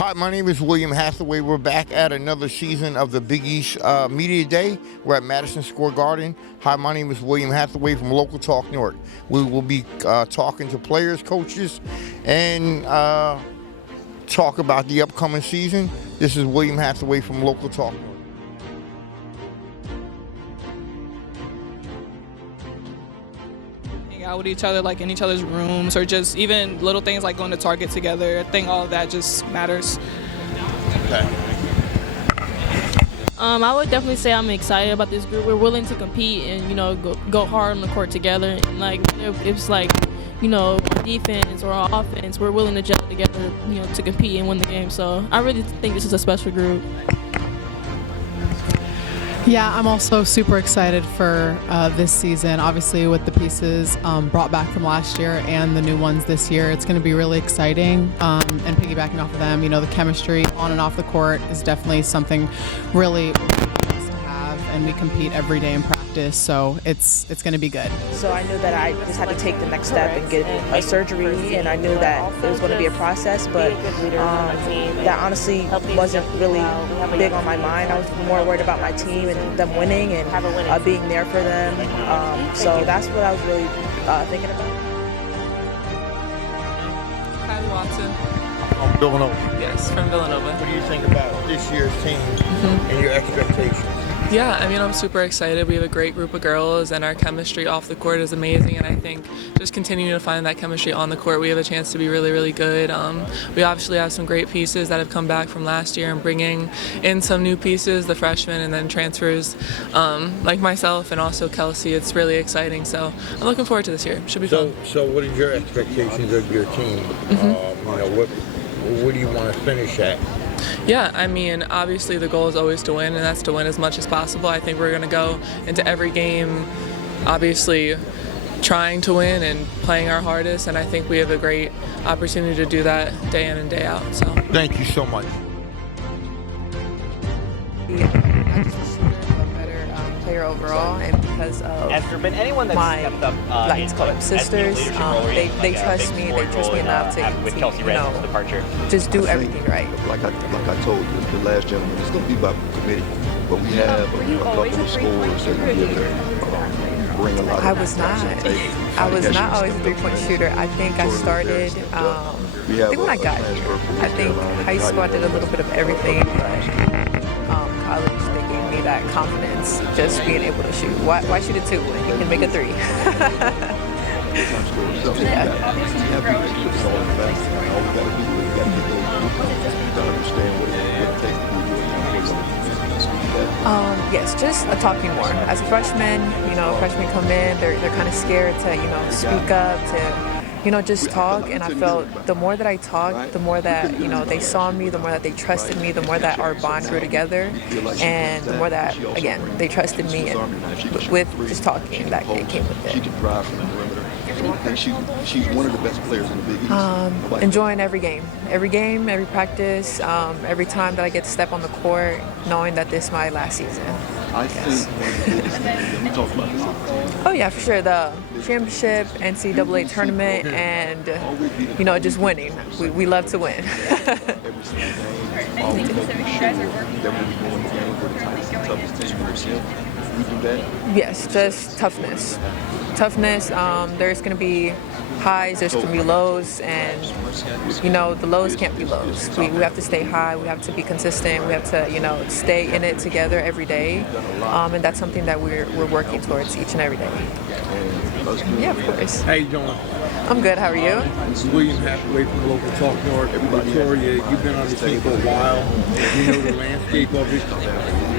Hi, my name is William Hathaway. We're back at another season of the Big East Media Day. We're at Madison Square Garden. Hi, my name is William Hathaway from Local Talk Newark. We will be talking to players, coaches, and talk about the upcoming season. This is William Hathaway from Local Talk Newark. Out with each other, like in each other's rooms, or just even little things like going to Target together. I think all of that just matters. Okay. I would definitely say I'm excited about this group. We're willing to compete and go hard on the court together. And like if it's like on defense or on offense, we're willing to gel together to compete and win the game. So I really think this is a special group. Yeah, I'm also super excited for this season. Obviously, with the pieces brought back from last year and the new ones this year, it's going to be really exciting. And piggybacking off of them, the chemistry on and off the court is definitely something really nice to have, and we compete every day in practice, so it's going to be good. So I knew that I just had to take the next step and get a surgery, and I knew that it was going to be a process, but that honestly wasn't really big on my mind. I was more worried about my team and them winning and being there for them. So that's what I was really thinking about. Kylie Watson. From Villanova. Yes, from Villanova. What do you think about this year's team and your expectations? Yeah, I mean, I'm super excited. We have a great group of girls, and our chemistry off the court is amazing. And I think just continuing to find that chemistry on the court, we have a chance to be really, really good. We obviously have some great pieces that have come back from last year, and bringing in some new pieces, the freshmen, and then transfers like myself and also Kelsey. It's really exciting. So I'm looking forward to this year. Should be fun. So what are your expectations of your team? What do you want to finish at? Yeah, I mean, obviously the goal is always to win, and that's to win as much as possible. I think we're going to go into every game, obviously, trying to win and playing our hardest, and I think we have a great opportunity to do that day in and day out. So thank you so much. Not just a shooter, but better player overall, and because of Has there been anyone that's my stepped up like to call them sisters, they trust me. They trust me enough to with Kelsey Redmond's departure? just do everything right. Like I told the last gentleman, it's going to be by committee. But we have a couple of scores that we give them, bring a lot of I was not always a three-point shooter. I think I started, I think when I got here. I think high school I did a little bit of everything, but college they gave me that confidence, just being able to shoot. Why shoot a two when you can make a three? Yes, just talking more. As a freshman, freshmen come in, they're kind of scared to, speak up, to, just talk. And I felt the more that I talked, the more that, they saw me, the more that they trusted me, the more that our bond grew together, and the more that, again, they trusted me, and with just talking, that it came with it. She can drive from the perimeter. And she's one of the best players in the Big East. Enjoying every game, every practice, every time that I get to step on the court, knowing that this is my last season. I think one of the biggest things, we talked about this. Oh yeah, for sure. The championship, NCAA tournament, and just winning. We love to win. Every single game, all making sure that when we go in the game, we're the toughest team in ourselves. We do that. Yes, just toughness. There's going to be highs, there's going to be lows, and the lows can't be lows. We have to stay high, we have to be consistent, we have to stay in it together every day, and that's something that we're working towards each and every day. Yeah, of course. How you doing? I'm good. How are you? This is William Hathaway from Local Talk Newark. Victoria, you've been on the team for a while. You know the landscape of it.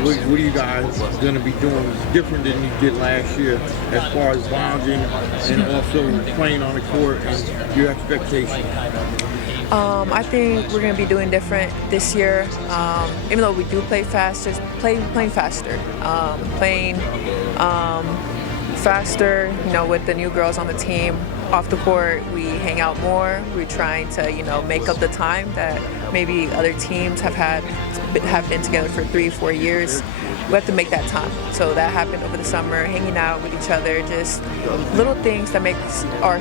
What are you guys going to be doing different than you did last year as far as lounging and also playing on the court and your expectations? I think we're going to be doing different this year. Even though we do play fast, just playing faster. Playing faster, with the new girls on the team. Off the court, we hang out more. We're trying to, make up the time that maybe other teams have been together for 3-4 years. we have to make that time. So that happened over the summer, hanging out with each other, just little things that makes our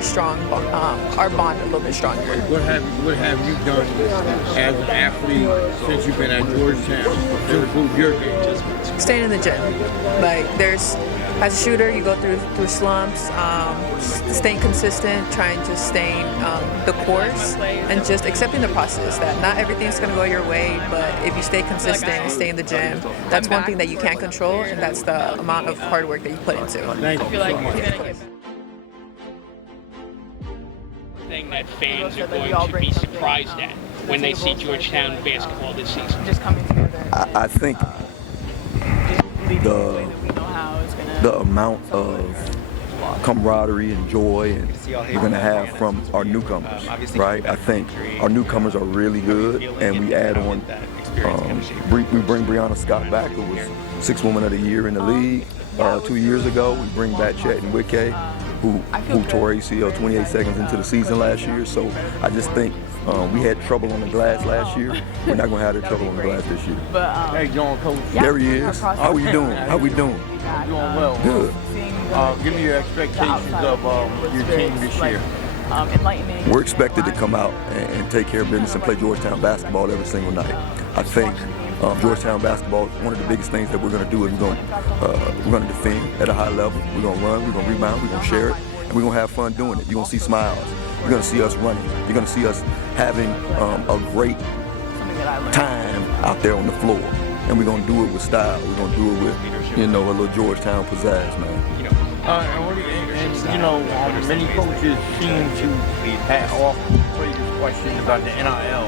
bond a little bit stronger. What have you done as an athlete since you've been at Georgetown to improve your game? Staying in the gym. Like as a shooter, you go through slumps, staying consistent, trying to stay the course, and just accepting the process that not everything's going to go your way, but if you stay consistent and stay in the gym, that's one thing that you can't control, and that's the amount of hard work that you put into it. Thank you so much. Thing that fans are going to be surprised at when they see Georgetown basketball this season? Just coming together. I think the amount of camaraderie and joy we're going to have from our newcomers, right? I think our newcomers are really good, and we add on, we bring Brianna Scott back, who was 6th Woman of the Year in the league 2 years ago. We bring back Chet and Wickay, who tore ACL 28 seconds into the season last year. So I just think we had trouble on the glass last year. We're not going to have that trouble on the glass this year. Hey, John, Coach. There he is. How are you doing? How we doing? I'm doing well. Good. Give me your expectations of your team this year. We're expected to come out and take care of business and play Georgetown basketball every single night. I think Georgetown basketball, one of the biggest things that we're going to do is we're going to defend at a high level. We're going to run, we're going to rebound, we're going to share it, and we're going to have fun doing it. You're going to see smiles. You're going to see us running. You're going to see us having a great time out there on the floor. And we're going to do it with style. We're going to do it with, a little Georgetown pizzazz, man. Many coaches seem to have often phrased questions about the NIL.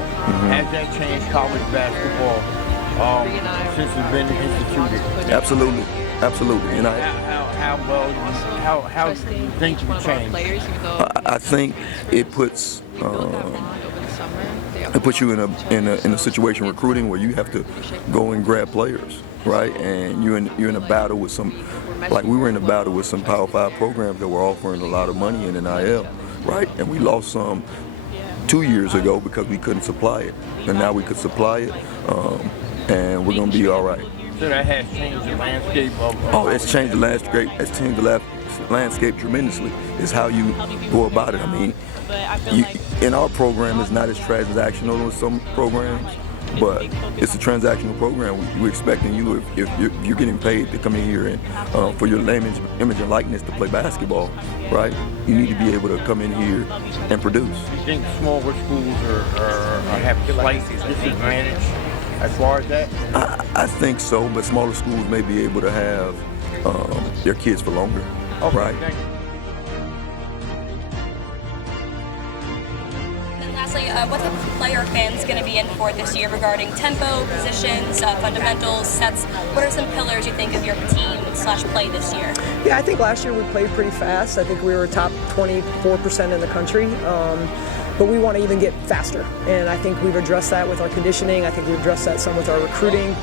Has that changed college basketball since it's been instituted? Absolutely. And how do you think it changed? I think it puts you in a situation recruiting where you have to go and grab players, right? And you're in a battle with we were in a battle with some Power 5 programs that were offering a lot of money in NIL, right? And we lost some 2 years ago because we couldn't supply it, and now we could supply it, and we're gonna be all right. So that has changed the landscape of. It's changed the landscape. It's changed the landscape tremendously. It's how you go about it. I mean, in our program, it's not as transactional as some programs, but it's a transactional program. We're expecting you, if you're getting paid to come in here and for your image and likeness to play basketball, right? You need to be able to come in here and produce. Do you think smaller schools have slight disadvantage as far as that? I think so, but smaller schools may be able to have their kids for longer, okay, right? Thank you. Lastly, what type of player are fans going to be in for this year regarding tempo, positions, fundamentals, sets? What are some pillars you think of your team/play this year? Yeah, I think last year we played pretty fast. I think we were top 24% in the country. But we want to even get faster, and I think we've addressed that with our conditioning. I think we've addressed that some with our recruiting.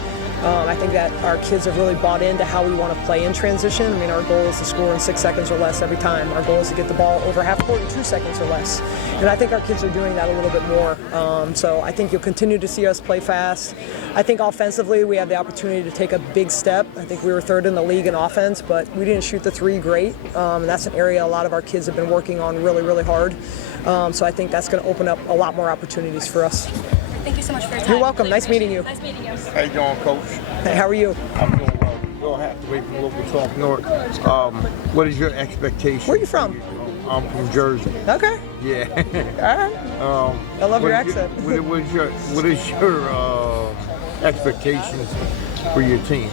I think that our kids have really bought into how we want to play in transition. I mean, our goal is to score in 6 seconds or less every time. Our goal is to get the ball over half court in 2 seconds or less. And I think our kids are doing that a little bit more. So I think you'll continue to see us play fast. I think offensively we have the opportunity to take a big step. I think we were 3rd in the league in offense, but we didn't shoot the 3 great. And that's an area a lot of our kids have been working on really, really hard. So I think that's going to open up a lot more opportunities for us. Thank you so much for your time. You're welcome. Nice meeting you. Nice meeting you. How you doing, Coach? Hey, how are you? I'm doing well. We'll have to wait for Local Talk North. What is your expectation? Where are you from? I'm from Jersey. Okay. Yeah. All right. I love your accent. What is your expectations for your team?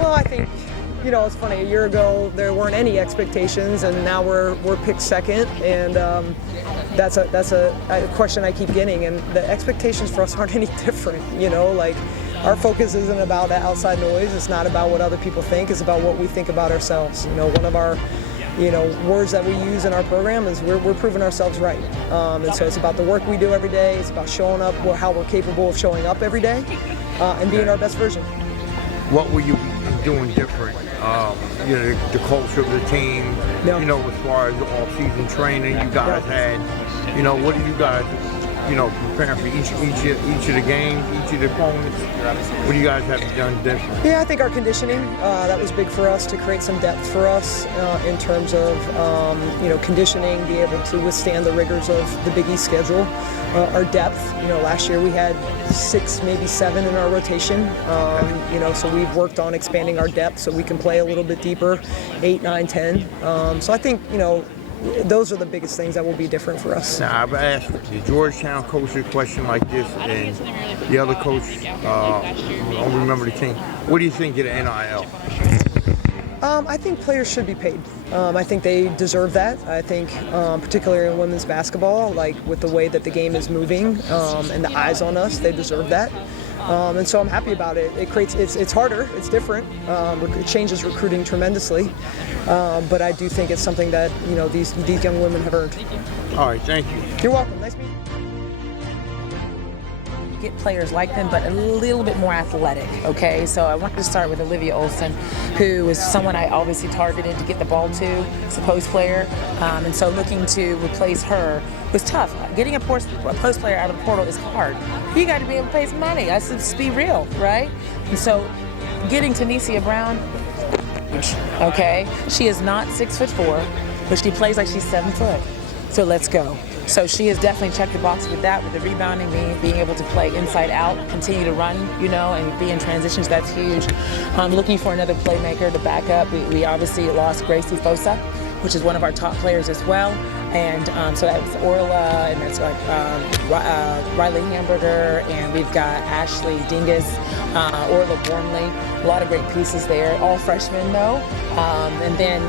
Well, I think, it's funny. A year ago there weren't any expectations, and now we're picked 2nd, and that's a question I keep getting. And the expectations for us aren't any different. Our focus isn't about that outside noise. It's not about what other people think. It's about what we think about ourselves. One of our words that we use in our program is we're proving ourselves right. And so it's about the work we do every day. It's about showing up, how we're capable of showing up every day, and being our best version. What will you be doing different? The culture of the team, as far as the off-season training you guys had. What do you guys preparing for each of the games, each of the opponents? What do you guys have done different? Yeah, I think our conditioning, that was big for us to create some depth for us in terms of, conditioning, be able to withstand the rigors of the Big East schedule. Our depth, last year we had 6, maybe 7 in our rotation, so we've worked on expanding our depth so we can play a little bit deeper, 8, 9, 10. So I think, those are the biggest things that will be different for us. Now, I've asked the Georgetown coach a question like this, and the other coach, I don't remember the team. What do you think of the NIL? I think players should be paid. I think they deserve that. I think, particularly in women's basketball, like with the way that the game is moving and the eyes on us, they deserve that. And so I'm happy about it. It's harder, it's different. It changes recruiting tremendously. But I do think it's something that, these young women have earned. All right, thank you. You're welcome. Nice meeting you. Get players like them, but a little bit more athletic, okay? So I wanted to start with Olivia Olson, who is someone I obviously targeted to get the ball to, as a post player, and so looking to replace her was tough. Getting a post player out of the portal is hard. You got to be able to pay some money. Let's be real, right? And so getting Tanisha Brown, okay? She is not 6'4", but she plays like she's 7 foot. So let's go. So she has definitely checked the box with that, with the rebounding, being able to play inside out, continue to run, and be in transitions. That's huge. Looking for another playmaker to back up. We obviously lost Gracie Fosa, which is one of our top players as well. And so that's Orla, and that's like Riley Hamburger, and we've got Ashley Dingus, Orla Gormley, a lot of great pieces there, all freshmen though. And then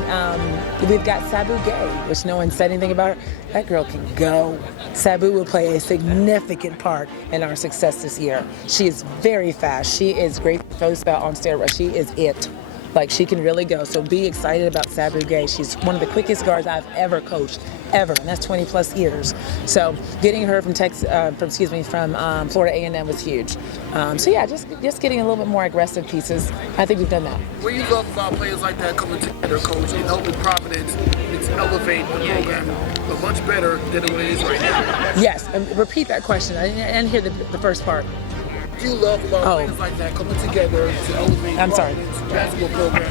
we've got Sabu Gay, which no one said anything about her. That girl can go. Sabu will play a significant part in our success this year. She is very fast. She is great Fosa on steroids. She is it. Like, she can really go. So be excited about Sabu Gay. She's one of the quickest guards I've ever coached, ever, and that's 20 plus years. So getting her from Florida A&M was huge. So yeah, just getting a little bit more aggressive pieces. I think we've done that. What do you love about players like that coming together, Coach, and helping Providence elevate the program much better than what it is right now? Yes, and repeat that question. I didn't hear the first part. What do you love about players like that coming together to elevate Providence basketball program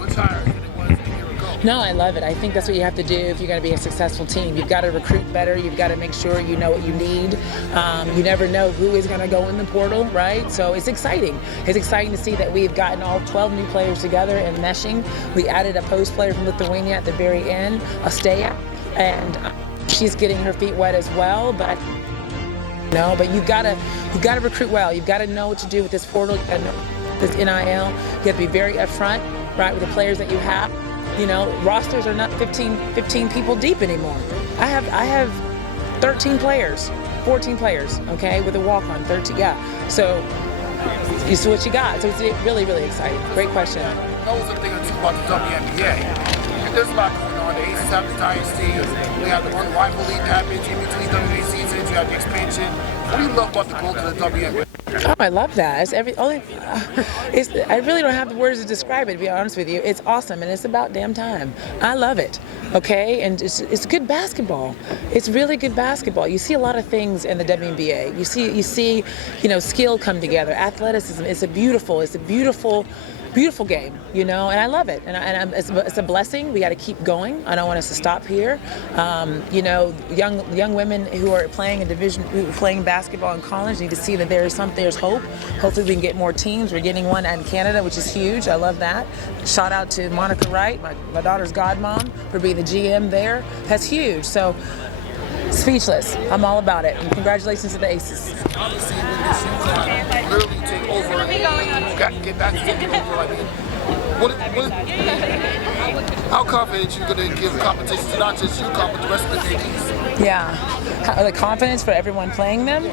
much higher than it was a year ago? No, I love it. I think that's what you have to do if you're going to be a successful team. You've got to recruit better. You've got to make sure you know what you need. You never know who is going to go in the portal, right? So it's exciting. It's exciting to see that we've gotten all 12 new players together and meshing. We added a post player from Lithuania at the very end, Asteya, and she's getting her feet wet as well. But you've got to recruit well. You've got to know what to do with this portal. You've got to know this NIL. You have to be very upfront, right, with the players that you have. Rosters are not 15 people deep anymore. I have 13 players, 14 players, okay, with a walk-on, 13, yeah. So you see what you got. So it's really, really exciting. Great question. That was the thing or two about the WNBA. There's a lot going on. The Aces have the Dynasty. We have the one rivalry that happens in between WNBA seasons. You have the expansion. What do you love about the growth of the WNBA? Oh, I love that. I really don't have the words to describe it, to be honest with you. It's awesome, and it's about damn time. I love it, okay? And it's good basketball. It's really good basketball. You see a lot of things in the WNBA. You see, skill come together, athleticism. It's a beautiful game, and I love it. And it's a blessing. We got to keep going. I don't want us to stop here. Young women who are playing in division, who are playing basketball in college, need to see that there's hope. Hopefully we can get more teams. We're getting one in Canada, which is huge. I love that. Shout out to Monica Wright, my daughter's godmom, for being the GM there. That's huge. So speechless. I'm all about it. And congratulations to the Aces. Obviously, when this UConn literally take over, you got to get back to taking over. I mean, how confident you're going to give competition to not just UConn, but the rest of the KDs? Yeah, the confidence for everyone playing them.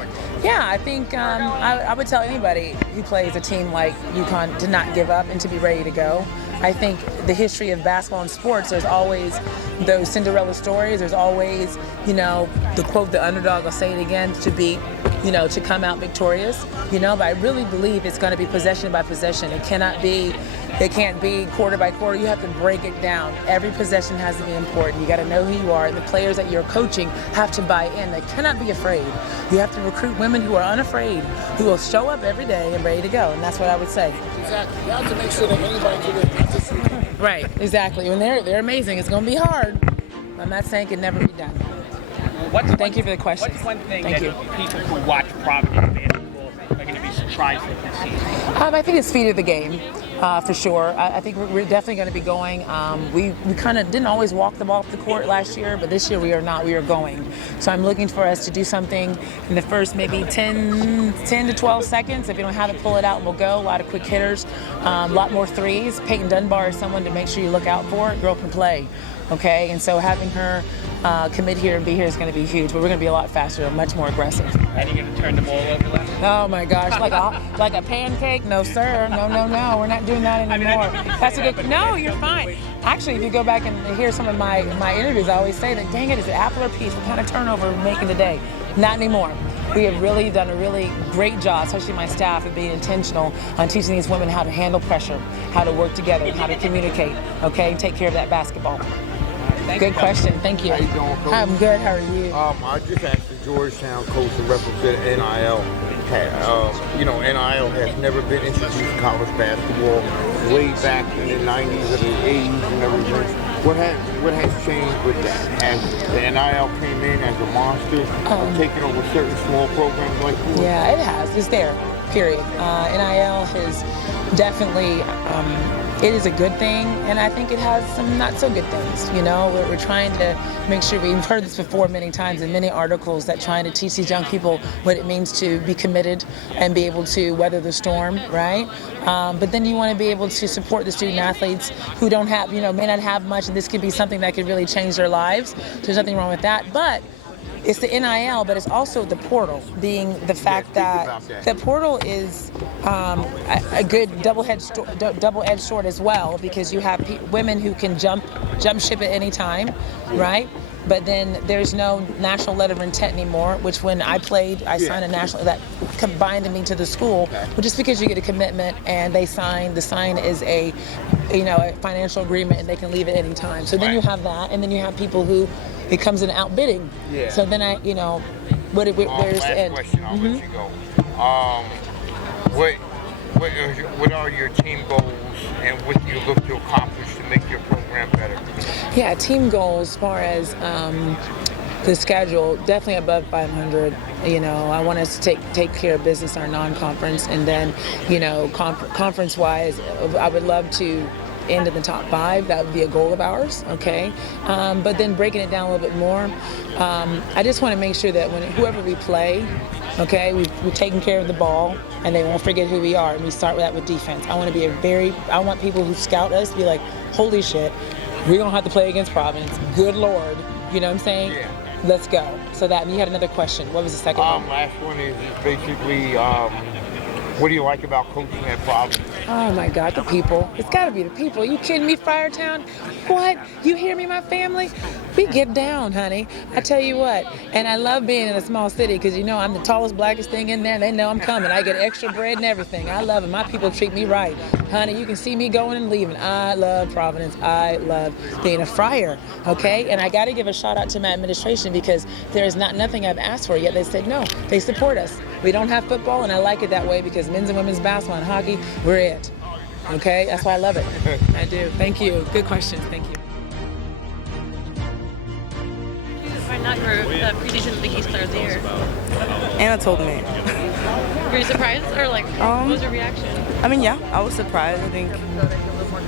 Yeah, I think I would tell anybody who plays a team like UConn to not give up and to be ready to go. I think the history of basketball and sports, there's always those Cinderella stories. There's always, the quote, the underdog, I'll say it again, to be, to come out victorious, but I really believe it's going to be possession by possession. It cannot be, It can't be quarter by quarter. You have to break it down. Every possession has to be important. You got to know who you are. The players that you're coaching have to buy in. They cannot be afraid. You have to recruit women who are unafraid, who will show up every day and ready to go. And that's what I would say. Exactly. You have to make sure that anybody can win, not just you. Right. Exactly. When they're amazing. It's going to be hard. I'm not saying it can never be done. Thank you for the question. What's one thing Thank that you. people who watch Providence basketball are going to be surprised at this season? I think it's speed of the game, for sure. I think we're definitely going to be going. We kind of didn't always walk the ball off the court last year, but this year we are not. We are going. So I'm looking for us to do something in the first maybe 10 to 12 seconds. If you don't have it, pull it out and we'll go. A lot of quick hitters, a lot more threes. Peyton Dunbar is someone to make sure you look out for. Girl can play. Okay, and so having her commit here and be here is going to be huge, but we're going to be a lot faster and much more aggressive. And you're going to turn the ball over last? Oh my gosh, like a pancake? No, sir. No. We're not doing that anymore. That's a good. No, you're fine. Actually, if you go back and hear some of my interviews, I always say that, dang it, is it apple or peach? What kind of turnover are we making today? Not anymore. We have really done a really great job, especially my staff, of being intentional on teaching these women how to handle pressure, how to work together, how to communicate, okay, and take care of that basketball. Good question. Thank you. How you doing, Coach? I'm good. How are you? I just asked the Georgetown coach to represent NIL. NIL has never been introduced to college basketball way back in the 90s or the 80s and everything. What has changed with that? Has the NIL came in as a monster, taking over certain small programs like yours? Yeah, it has. It's there. Period. NIL has definitely. It is a good thing, and I think it has some not so good things. You know, we're trying to make sure we've heard this before many times in many articles, that trying to teach these young people what it means to be committed and be able to weather the storm, right? But then you want to be able to support the student athletes who don't have, may not have much, and this could be something that could really change their lives. There's nothing wrong with that, but it's the NIL, but it's also the portal, being the fact that the portal is a good double-edged sword as well, because you have women who can jump ship at any time, right? But then there's no national letter of intent anymore, which when I played, I signed a national, that combined me to the school, but just because you get a commitment and they sign, the sign is a financial agreement and they can leave at any time. So then you have that, and then you have people who, it comes in outbidding. Yeah. So then there's last question, I'll let you go. What are your team goals, and what do you look to accomplish to make your program better? Yeah, team goals as far as the schedule, definitely above 500. I want us to take care of business in our non-conference, and then conference-wise, I would love to end in the top 5. That would be a goal of ours, okay? But then breaking it down a little bit more, I just want to make sure that whoever we play, okay, we've taken care of the ball, and they won't forget who we are, and we start with that with defense. I want people who scout us to be like, holy shit, we're going to have to play against Providence. Good Lord. You know what I'm saying? Yeah. Let's go. So that, and you had another question. What was the second one? Last one is basically, what do you like about coaching at Providence? Oh my God, the people. It's got to be the people. You kidding me, Friartown? What? You hear me, my family? We get down, honey. I tell you what. And I love being in a small city because I'm the tallest, blackest thing in there. And they know I'm coming. I get extra bread and everything. I love it. My people treat me right. Honey, you can see me going and leaving. I love Providence. I love being a Friar, okay? And I got to give a shout out to my administration because there is nothing I've asked for yet. They said no. They support us. We don't have football, and I like it that way because men's and women's basketball and hockey, we're it. Okay? That's why I love it. I do. Thank you. Good questions. Thank you. Find out you're the preseason Big East Player of the Year. Anna told me. Were you surprised, or what was your reaction? I mean, yeah, I was surprised. I think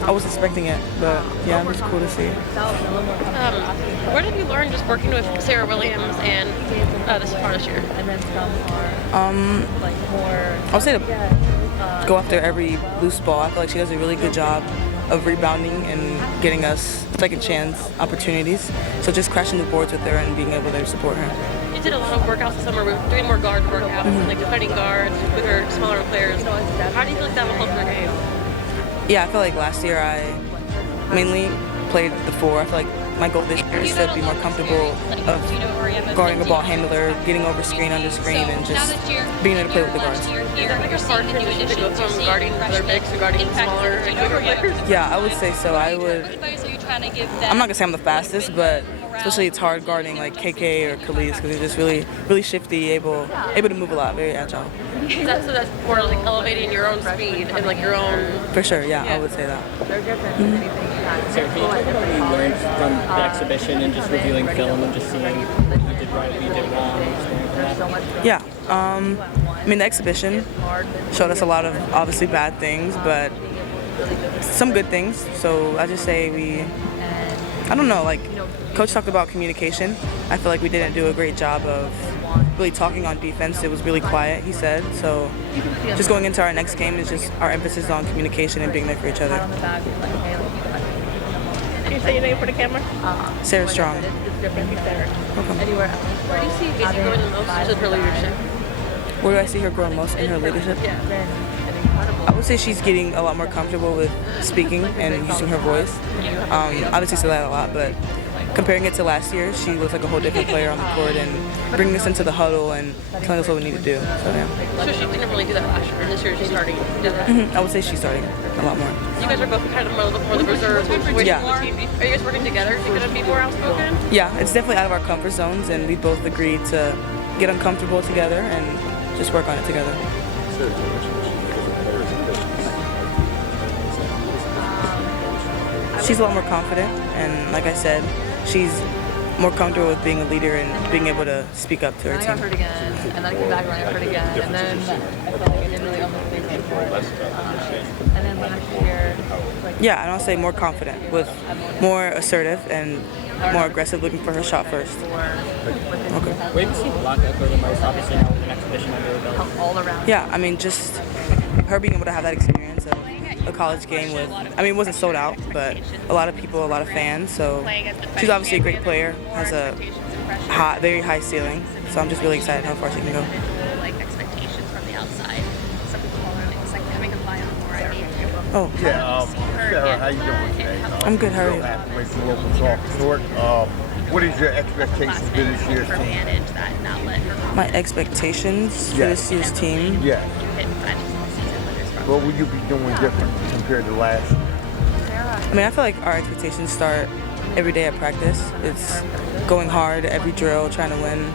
I was expecting it, but yeah, it was cool to see. Where did you learn just working with Sarah Williams and this part this year? I would say to go after every loose ball. I feel like she does a really good job of rebounding and getting us second chance opportunities. So just crashing the boards with her and being able to support her. You did a lot of workouts this summer. We're doing more guard workouts, like defending guards with her smaller players. How do you feel like that will help her game? Yeah, I feel like last year I mainly played the 4. I feel like my goal this year is to be more comfortable of guarding a ball handler, getting over screen, under screen, and just being able to play with the guards. Is that like a hard transition to go from guarding other bigs to guarding smaller and quicker players? Yeah, I would say so. I'm not gonna say I'm the fastest, but especially it's hard guarding like KK or Khalid because they're just really shifty, able to move a lot, very agile. So that's more like elevating your own speed and like your own. For sure, yeah, I would say that. Sarah, can you talk about what you learned from the exhibition and just reviewing film and just seeing what you did right, what you did wrong? Yeah, I mean the exhibition showed us a lot of obviously bad things, but some good things. So I just say I don't know, like Coach talked about communication. I feel like we didn't do a great job of really talking on defense. It was really quiet, he said. So just going into our next game is just our emphasis on communication and being there for each other. Can you say your name for the camera? Sarah Strong. Where do you see Izzy growing the most in her leadership? Where do I see her growing most in her leadership? I would say she's getting a lot more comfortable with speaking and using her voice. Obviously, say that a lot, but comparing it to last year, she looks like a whole different player on the court and bringing us into the huddle and telling us what we need to do. So yeah. So she didn't really do that last year, and this year she's starting to do that. I would say she's starting a lot more. You guys are both kind of more the reserves. Yeah. Are you guys working together? Are you going to be more outspoken? Yeah, it's definitely out of our comfort zones, and we both agreed to get uncomfortable together and just work on it together. She's a lot more confident, and like I said, she's more comfortable with being a leader and being able to speak up to her team. I got hurt again, and then I came back and I got hurt again, and then I felt like I didn't really almost play before. And then last year, yeah, and I'll say more confident, with more assertive and more aggressive, looking for her shot first. Okay. Where have you seen Blanca go the most, obviously now with an exhibition under her belt? All around. Yeah, I mean, just her being able to have that experience of a college game with, I mean, it wasn't sold out, but a lot of people, a lot of fans, so she's obviously a great player, has a very high ceiling, so I'm just really excited how far she can go. Like expectations from the outside. Some people it's like having a fly on the more. I mean, oh, yeah. Sarah, how you doing today? I'm good, how are you? Halfway from local talk North. What is your expectations for this year's team? My expectations for this year's team? Yeah. What would you be doing different compared to last year? I mean, I feel like our expectations start every day at practice. It's going hard, every drill, trying to win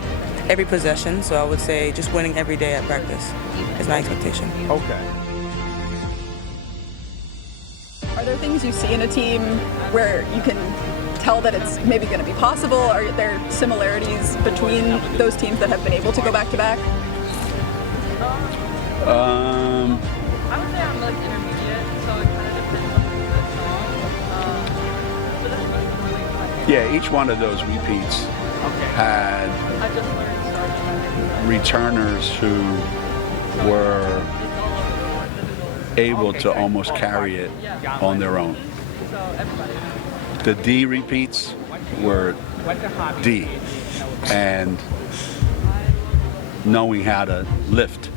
every possession. So I would say just winning every day at practice is my expectation. Okay. Are there things you see in a team where you can tell that it's maybe going to be possible? Are there similarities between those teams that have been able to go back-to-back? I would say I'm like intermediate, so it kind of depends on the song. Yeah, each one of those repeats had returners who were able to almost carry it on their own. The D repeats were D, and knowing how to lift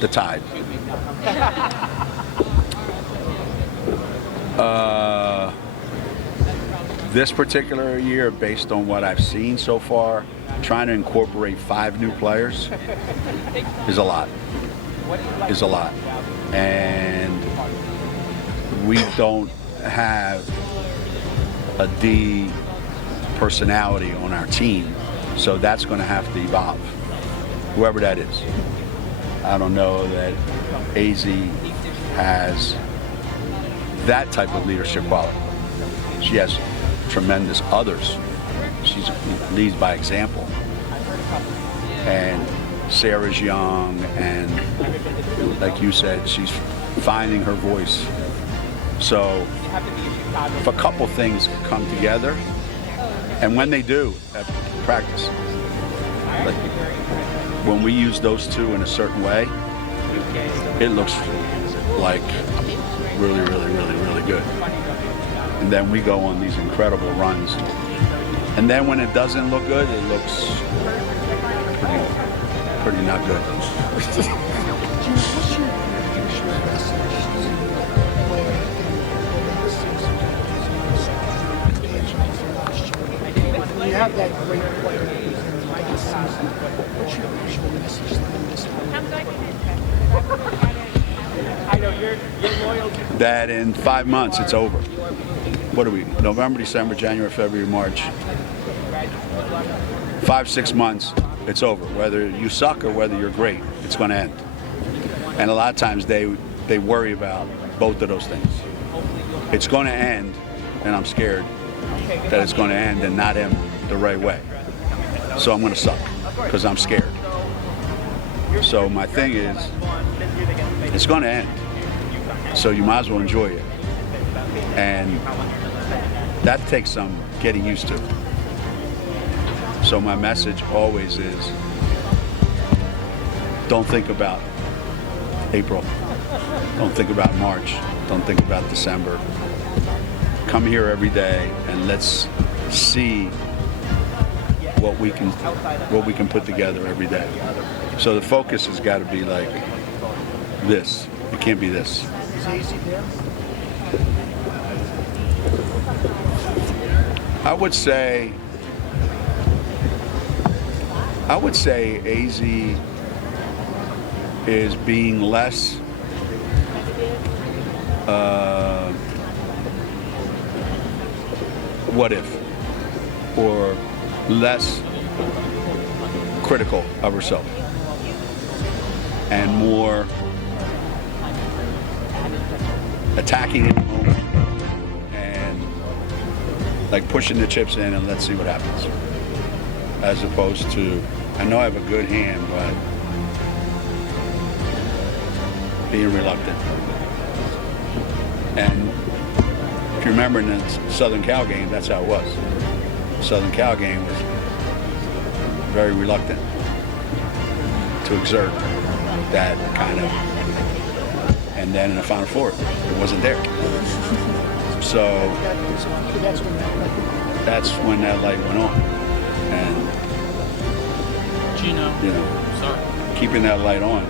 the tide. This particular year, based on what I've seen so far, trying to incorporate 5 new players is a lot. And we don't have a D personality on our team, so that's going to have to evolve, whoever that is. I don't know that AZ has that type of leadership quality. She has tremendous others. She leads by example. And Sarah's young, and like you said, she's finding her voice. So if a couple things come together, and when they do at practice, like when we use those two in a certain way, it looks like really, really, really, really good. And then we go on these incredible runs. And then when it doesn't look good, it looks pretty not good. that in 5 months it's over. What are we? November, December, January, February, March. 5, 6 months, it's over. Whether you suck or whether you're great, it's going to end. And a lot of times they worry about both of those things. It's going to end, and I'm scared that it's going to end and not end the right way. So I'm going to suck because I'm scared. So my thing is, it's going to end. So you might as well enjoy it. And that takes some getting used to. So my message always is, don't think about April. Don't think about March. Don't think about December. Come here every day and let's see what we can put together every day. So the focus has got to be like this. It can't be this. I would say AZ is being less what if, or less critical of herself and more attacking in the moment and like pushing the chips in and let's see what happens, as opposed to, I know I have a good hand, but being reluctant. And if you remember in the Southern Cal game, that's how it was. The Southern Cal game was very reluctant to exert that kind of, and then in the Final Four, it wasn't there. So that's when that light went on. And, Gino, you know, keeping that light on